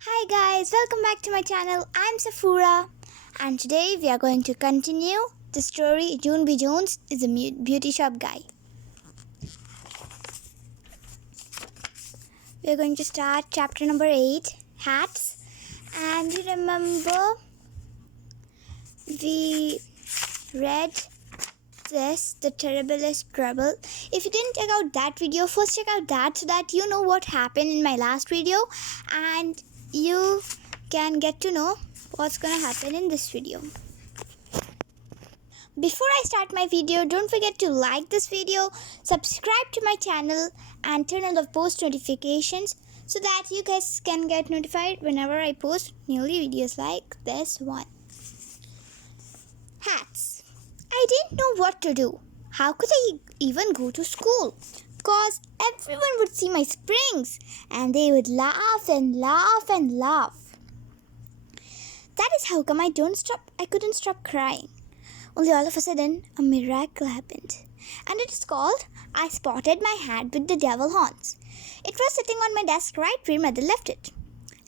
Hi guys, welcome back to my channel. I'm Safura and today we are going to continue the story B Jones is a beauty shop guy. We are going to start chapter number 8, hats. And you remember we read this, the terriblest trouble. If you didn't check out that video, first check out that so that you know what happened in my last video and you can get to know what's gonna happen in this video. Before I start my video, don't forget to like this video, subscribe to my channel and turn on the post notifications so that you guys can get notified whenever I post new videos like this one. Hats. I didn't know what to do. How could I even go to school? Cause everyone would see my springs and they would laugh and laugh and laugh. That is how come I couldn't stop crying. Only all of a sudden, a miracle happened. And it is called, I spotted my hat with the devil horns. It was sitting on my desk right where mother left it.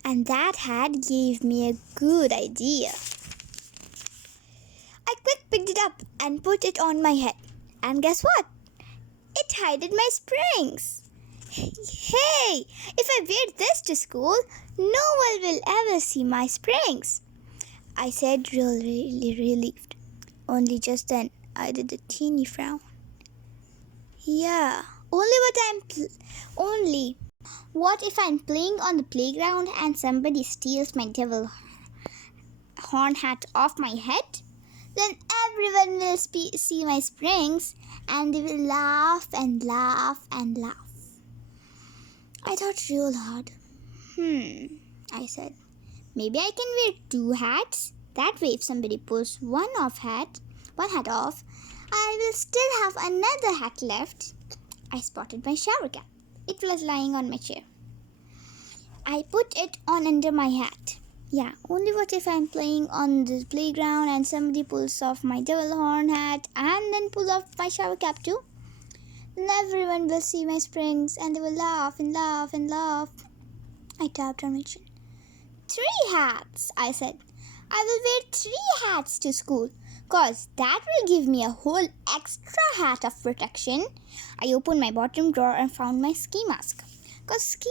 And that hat gave me a good idea. I picked it up and put it on my head. And guess what? It hid my springs. Hey, if I wear this to school, no one will ever see my springs. I said really relieved. Only just then I did a teeny frown. Yeah, only what if I'm playing on the playground and somebody steals my devil horn hat off my head? Then everyone will see my springs and they will laugh and laugh and laugh. I thought real hard. I said, maybe I can wear 2 hats. That way if somebody pulls one hat off, I will still have another hat left. I spotted my shower cap. It was lying on my chair. I put it on under my hat. Yeah, only what if I'm playing on the playground and somebody pulls off my devil horn hat and then pulls off my shower cap too? Then everyone will see my springs and they will laugh and laugh and laugh. I tapped on my chin. 3 hats, I said. I will wear 3 hats to school, cause that will give me a whole extra hat of protection. I opened my bottom drawer and found my ski mask. Cause ski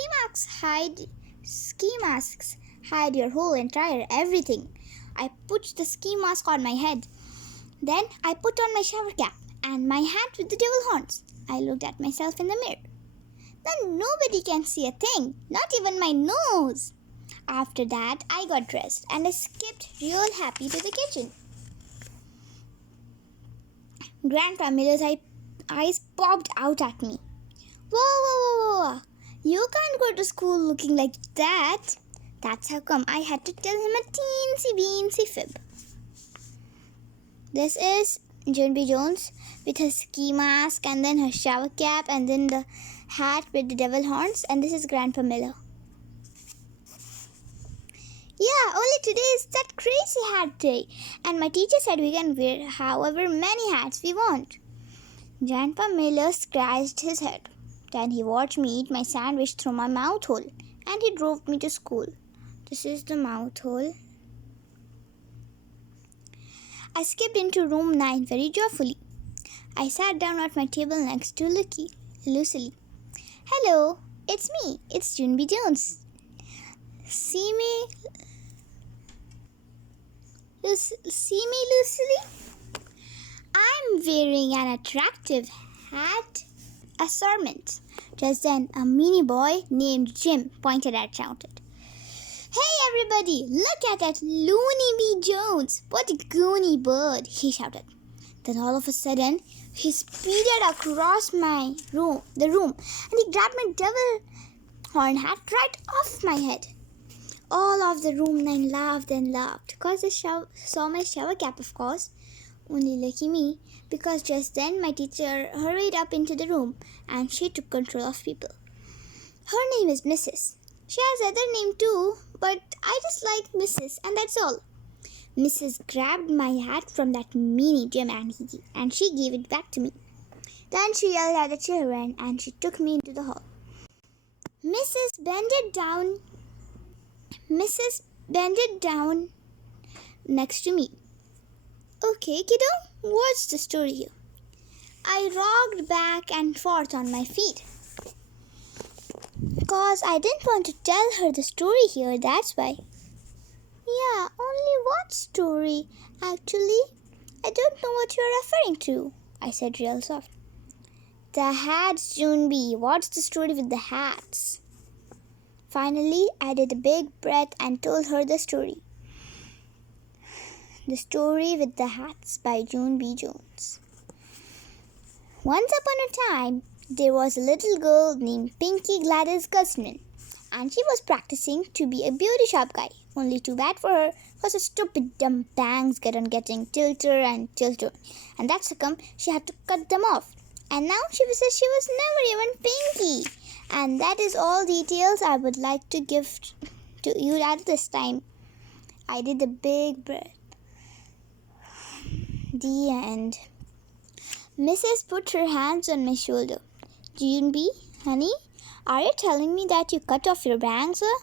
masks hide your whole entire everything. I put the ski mask on my head. Then I put on my shower cap and my hat with the devil horns. I looked at myself in the mirror. Then nobody can see a thing, not even my nose. After that, I got dressed and I skipped real happy to the kitchen. Grandpa Miller's eyes popped out at me. Whoa. You can't go to school looking like that. That's how come I had to tell him a teensy-weensy fib. This is Jone B Jones with her ski mask and then her shower cap and then the hat with the devil horns, and this is Grandpa Miller. Yeah, only today is that crazy hat day and my teacher said we can wear however many hats we want. Grandpa Miller scratched his head. Then he watched me eat my sandwich through my mouth hole and he drove me to school. This is the mouth hole. I skipped into room 9 very joyfully. I sat down at my table next to Lucille. Hello, it's me. It's Jone B Jones. See me, Lucille? I'm wearing an attractive hat assortment. Just then, a meanie boy named Jim pointed and shouted, Hey everybody, look at that loony B Jones. What a goony bird, he shouted. Then all of a sudden, he speeded across the room, and he grabbed my devil horn hat right off my head. All of the room 9 laughed and laughed because they saw my shower cap, of course. Only lucky me, because just then my teacher hurried up into the room and she took control of people. Her name is Mrs. She has other name too, but I just like Mrs. and that's all. Mrs. grabbed my hat from that meanie Jim and she gave it back to me. Then she yelled at the children and she took me into the hall. Mrs. bended down Mrs. bended down next to me. Okay, kiddo, what's the story here? I rocked back and forth on my feet. Because I didn't want to tell her the story here, that's why. Yeah, only what story? Actually, I don't know what you're referring to, I said real soft. The hats, Junbi. What's the story with the hats? Finally, I did a big breath and told her the story. The Story with the Hats by B Jones. Once upon a time, there was a little girl named Pinky Gladys Guzman, and she was practicing to be a beauty shop guy. Only too bad for her, because her stupid dumb bangs kept on getting tilter and tilter, and that's how come she had to cut them off. And now she says she was never even Pinky. And that is all details I would like to give to you at this time. I did a big breath. The end. Mrs. put her hands on my shoulder. Junbi, honey, are you telling me that you cut off your bangs, sir?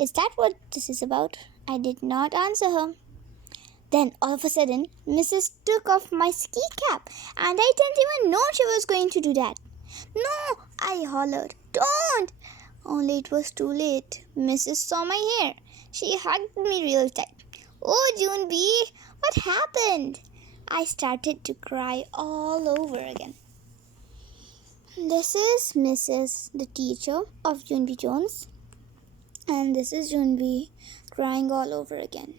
Is that what this is about? I did not answer her. Then, all of a sudden, Mrs. took off my ski cap, and I didn't even know she was going to do that. No, I hollered. Don't! Only it was too late. Mrs. saw my hair. She hugged me real tight. Oh, Junbi, what happened? I started to cry all over again. This is Mrs., the teacher of B Jones, and this is Junbi crying all over again.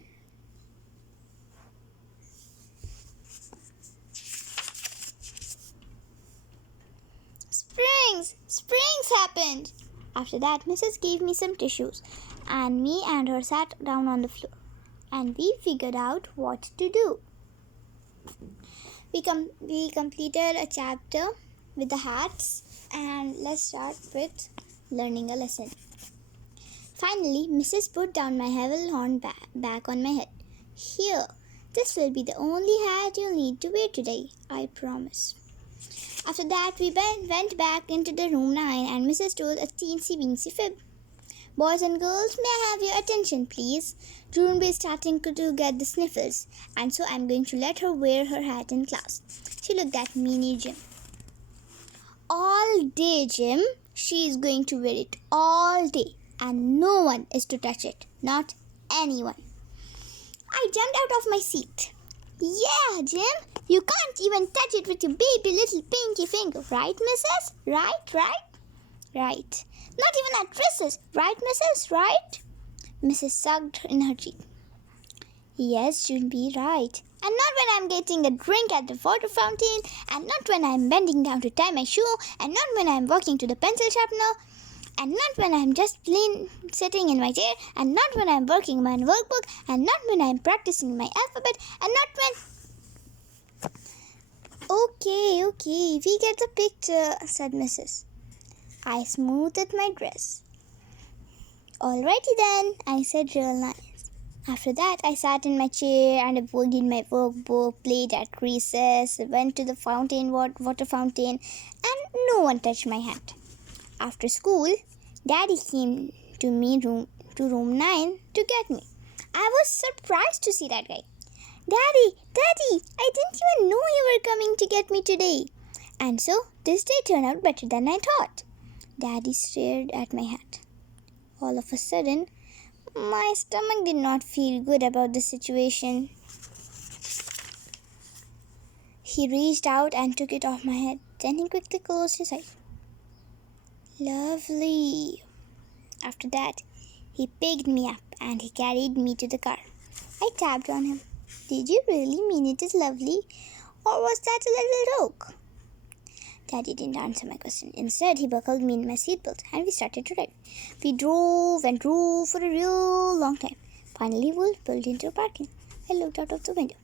Springs happened. After that, Mrs. gave me some tissues, and me and her sat down on the floor, and we figured out what to do. We completed a chapter with the hats, and let's start with learning a lesson. Finally, Mrs. put down my heavy horn back on my head. Here, this will be the only hat you'll need to wear today, I promise. After that, we went back into the room 9, and Mrs. told a teensy-weensy fib. Boys and girls, may I have your attention, please? Junbi is starting to get the sniffles, and so I'm going to let her wear her hat in class. She looked at me, Jim. All day, Jim. She is going to wear it all day, and no one is to touch it. Not anyone. I jumped out of my seat. Yeah, Jim, you can't even touch it with your baby little pinky finger, right, Mrs.? Right? Right. Not even at recess, right, Mrs.? Right? Mrs. sucked in her cheek. Yes, Junbi, right. And not when I'm getting a drink at the water fountain, and not when I'm bending down to tie my shoe, and not when I'm walking to the pencil sharpener, and not when I'm just plain sitting in my chair, and not when I'm working my workbook, and not when I'm practicing my alphabet, and not when... Okay, we get the picture, said Mrs. I smoothed my dress. Alrighty then, I said real nice. After that, I sat in my chair and I worked in my workbook, played at recess, went to the water fountain, and no one touched my hat. After school, Daddy came to room 9 to get me. I was surprised to see that guy. Daddy, I didn't even know you were coming to get me today. And so, this day turned out better than I thought. Daddy stared at my hat. All of a sudden, my stomach did not feel good about the situation. He reached out and took it off my head. Then he quickly closed his eyes. Lovely. After that, he picked me up and he carried me to the car. I tapped on him. Did you really mean it is lovely? Or was that a little joke? Daddy didn't answer my question. Instead, he buckled me in my seatbelt and we started to ride. We drove and drove for a real long time. Finally, we pulled into a parking. I looked out of the window.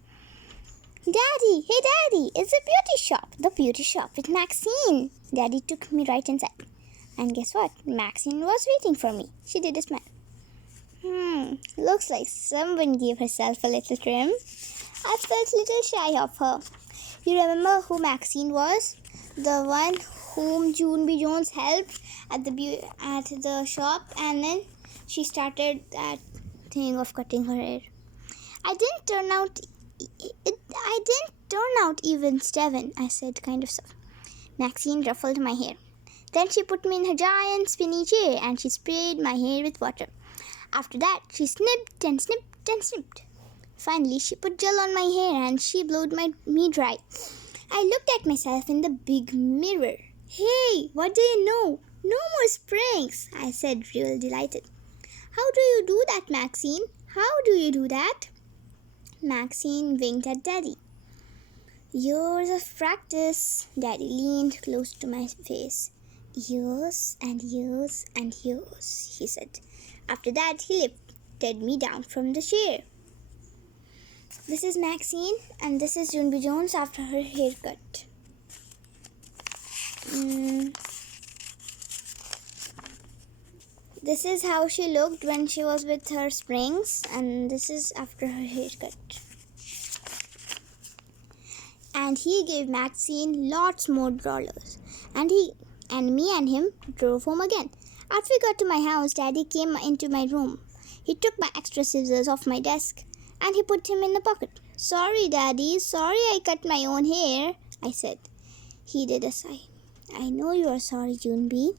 Daddy, it's a beauty shop. The beauty shop with Maxine. Daddy took me right inside. And guess what? Maxine was waiting for me. She did a smile. Looks like someone gave herself a little trim. I felt a little shy of her. You remember who Maxine was? The one whom B Jones helped at the shop, and then she started that thing of cutting her hair. I didn't turn out even 7, I said, kind of soft. Maxine ruffled my hair. Then she put me in her giant spinny chair and she sprayed my hair with water. After that, she snipped and snipped and snipped. Finally, she put gel on my hair and she blowed me dry. I looked at myself in the big mirror. Hey, what do you know? No more springs, I said, real delighted. How do you do that, Maxine? How do you do that? Maxine winked at Daddy. Years of practice. Daddy leaned close to my face. Years and years and years, he said. After that, he lifted me down from the chair. This is Maxine and this is June B Jones after her haircut. This is how she looked when she was with her springs, and this is after her haircut. And he gave Maxine lots more dollars, and me and him drove home again. After we got to my house, Daddy came into my room. He took my extra scissors off my desk and he put him in the pocket. Sorry, Daddy. Sorry I cut my own hair, I said. He did a sigh. I know you are sorry, June B.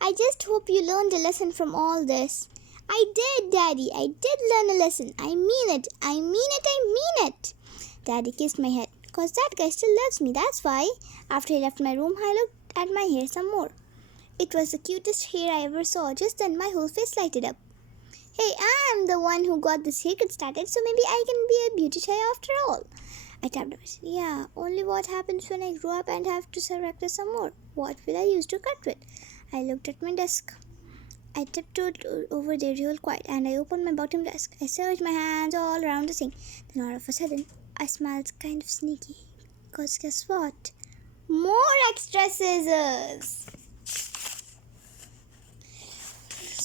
I just hope you learned a lesson from all this. I did, Daddy. I did learn a lesson. I mean it. I mean it. I mean it. Daddy kissed my head. Cause that guy still loves me. That's why. After he left my room, I looked at my hair some more. It was the cutest hair I ever saw. Just then, my whole face lighted up. Hey, I'm the one who got this haircut started, so maybe I can be a beauty toy after all. I tapped my face. Yeah, only what happens when I grow up and have to practice some more? What will I use to cut with? I looked at my desk. I tiptoed over there real quiet and I opened my bottom desk. I searched my hands all around the sink. Then all of a sudden, I smelled kind of sneaky. Because guess what? More extra scissors!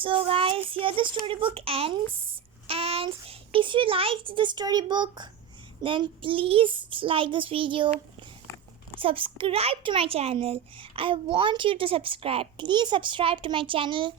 So guys, here the storybook ends. And if you liked the storybook, then please like this video. Subscribe to my channel. I want you to subscribe. Please subscribe to my channel.